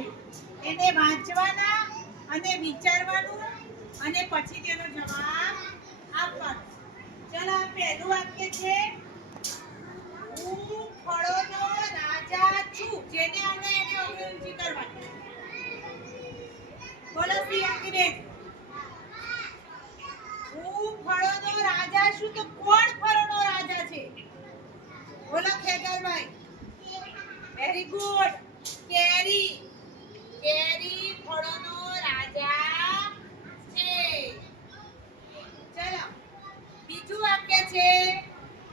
છે એને વાંચવાના અને વિચારવાનું અને પછી તેનો જવાબ આપવાનો. ચલો પહેલું વાક્ય છે હું ફળોનો રાજા છું. જેને આવડે એને અવગણના કરવાની. બોલો પ્રિયાંકીબેન. હું ફળોનો રાજા છું તો કોણ ફળોનો રાજા છે? બોલો ખેગરભાઈ. Very good. કેરી. કેરી ફળોનો રાજા છે. ચલો બીજું વાક્ય છે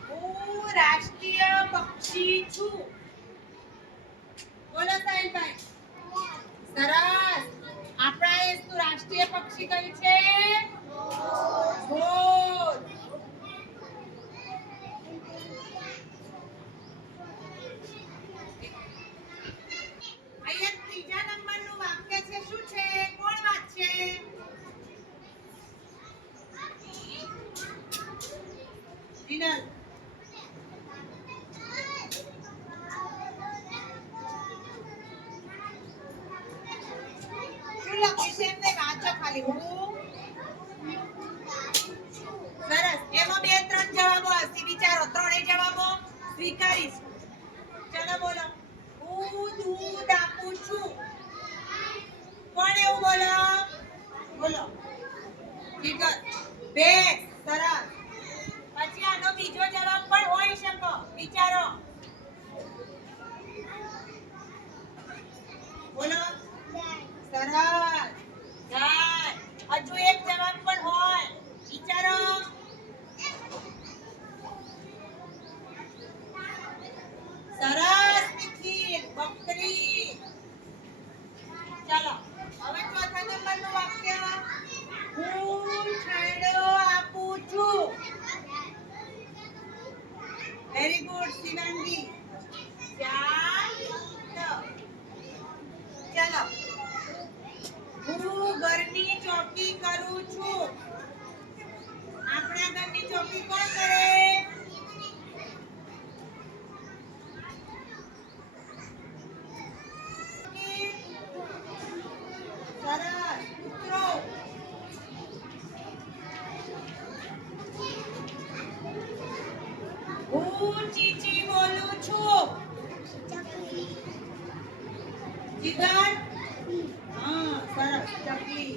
હું રાષ્ટ્રીય પક્ષી છું. બોલો સાહિલભાઈ. સરસ. આપણા દેશનું રાષ્ટ્રીય પક્ષી કયું છે? મોર. અહીંયા ત્રીજા નંબરનું વાક્ય છે શું છે? કોણ વાંચશે? જીનલ. શું લખ્યું છે એમને વાંચો ખાલી. હું સરસ. એમાં બે ત્રણ જવાબો હશે. વિચારો. ત્રણેય જવાબો સ્વીકારીશ. ચલો બોલો. હું દૂધ આપું છું. કોણ એવું બોલો? બોલો. જીગર. ભેંસ. સરસ. પછી આનો બીજો જવાબ પણ હોઈ શકો. વિચારો. બોલો. સરસ. ગાય. હજુ એક જવાબ પણ હોય. વિચારો. સરસ નિખિલ. બકરી. ચાલો હવે ચોથા નંબરનું વાક્ય હું છાંયડો આપું છું. Very good Shivangi. ચાલો હું ઘરની ચોકી કરું છું. આપણા ઘરની ચોકી કોણ કરે? સરસ. કૂતરો. હું ચીચી બોલું છું. જીગર. હા સરસ. ચકલી.